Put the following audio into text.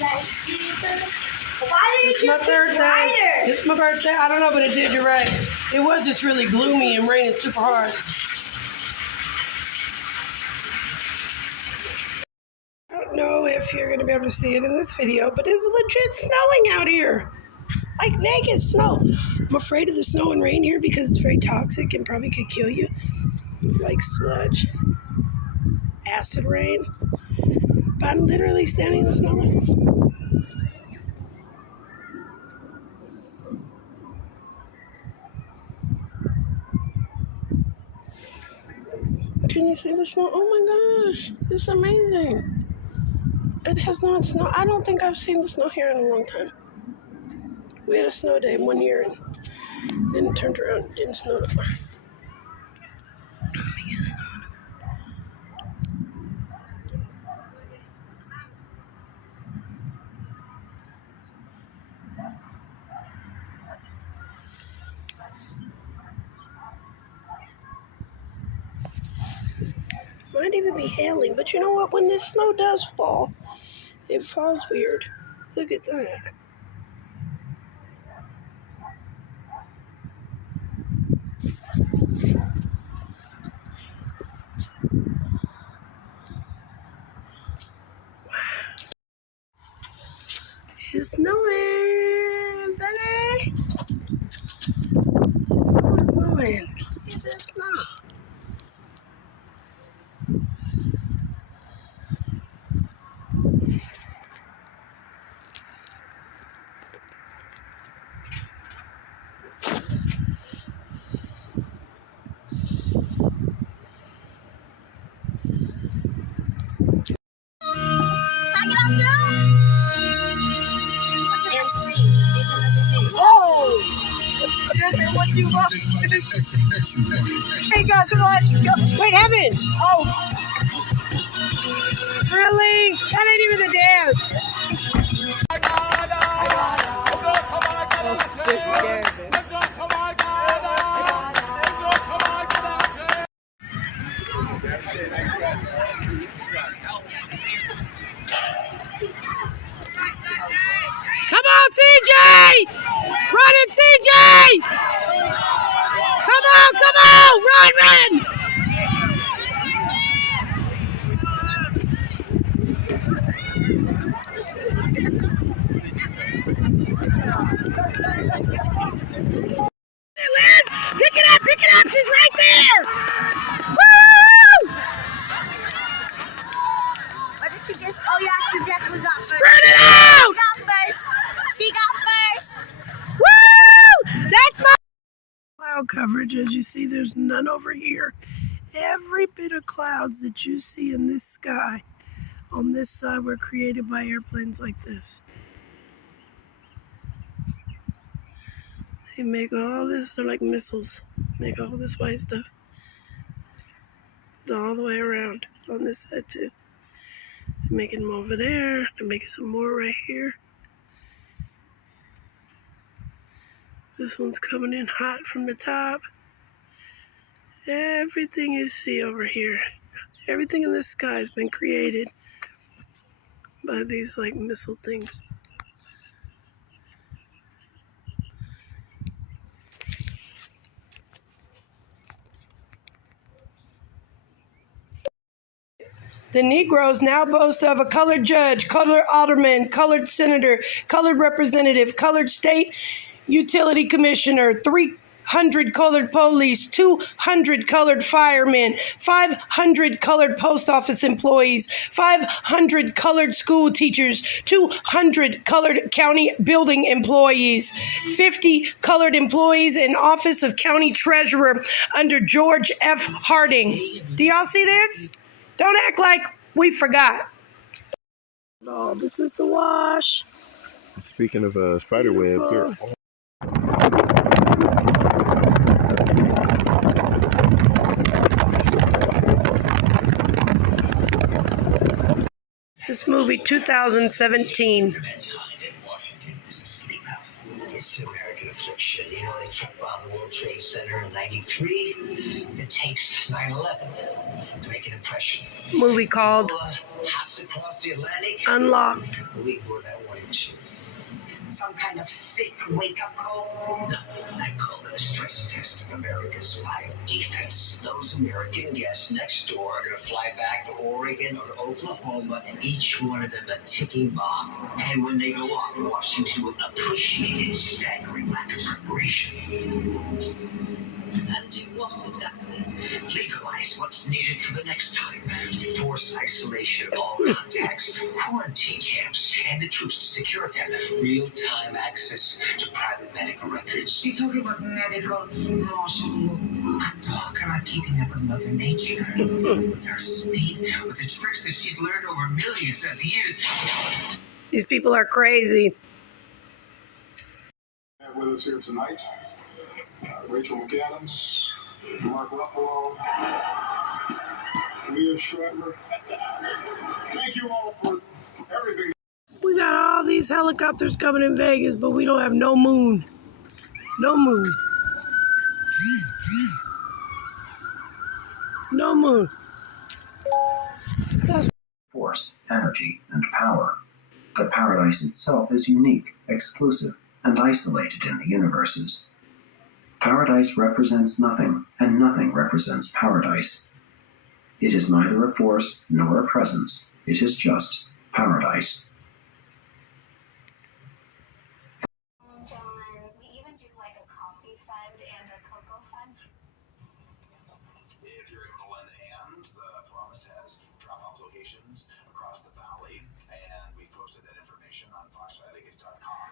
Why did It's my birthday. It's my birthday. I don't know, but it did. You're right. It was just really gloomy and raining super hard. I don't know if you're going to be able to see it in this video, but it's legit snowing out here. Like Vegas snow. I'm afraid of the snow and rain here because it's very toxic and probably could kill you. Like sludge. Acid rain. But I'm literally standing in the snow. Can you see the snow? Oh my gosh, this is amazing. It has not snowed. I don't think I've seen the snow here in a long time. We had a snow day one year and then it turned around and didn't snow no more. Might even be hailing, but you know what? When this snow does fall, it falls weird. Look at that. It's snowing, baby. It's snowing. Look at this snow. Hey guys, let's go. Wait, Evan! Oh! Really? That ain't even the dance! This scared me. Come on, CJ! Run it, CJ! Come on! Run! Liz, pick it up, she's right there! Woo! What did she just? Oh yeah, she definitely got first. Spread it out! She got first. Woo! That's my cloud coverage. As you see, there's none over here. Every bit of clouds that you see in this sky on this side were created by airplanes like this. They make all this, they're like missiles. Make all this white stuff. All the way around on this side too. They're making them over there. They're making some more right here. This one's coming in hot from the top. Everything you see over here, everything in the sky has been created by these like missile things. The Negroes now boast of a colored judge, colored alderman, colored senator, colored representative, colored state utility commissioner, 300 colored police, 200 colored firemen, 500 colored post office employees, 500 colored school teachers, 200 colored county building employees, 50 colored employees in office of county treasurer under George F. Harding. Do y'all see this? Don't act like we forgot. Oh, this is the wash. Speaking of spider webs, This movie, 2017. American affliction. You know, they truck bombed the World Trade Center in '93. It takes 9/11 to make an impression. Movie called Hops across the Atlantic. Unlocked. We wore that warning machine. Some kind of sick wake-up call? No, I call it a stress test of America's bio defense. Those American guests next door are going to fly back to Oregon or to Oklahoma, and each one of them a ticking bomb. And when they go off, Washington will appreciate its staggering lack of preparation. And do what exactly? Legalize what's needed for the next time. Force isolation of all contacts, quarantine camps, and the troops to secure them. Real-time access to private medical records. You're talking about medical martial law. I'm talking about keeping up with Mother Nature. With her speed, with the tricks that she's learned over millions of years. These people are crazy. With us here tonight, Rachel McAdams, Mark Ruffalo, Leah Schreiber. Thank you all for everything. We got all these helicopters coming in Vegas, but we don't have no moon. No moon. No moon. That's force, energy, and power. The paradise itself is unique, exclusive, and isolated in the universes. Paradise represents nothing, and nothing represents paradise. It is neither a force nor a presence. It is just paradise. John, we even do like a coffee fund and a cocoa fund. If you're able to lend a hand, the Promise has drop-off locations across the valley, and we posted that information on fox5vegas.com.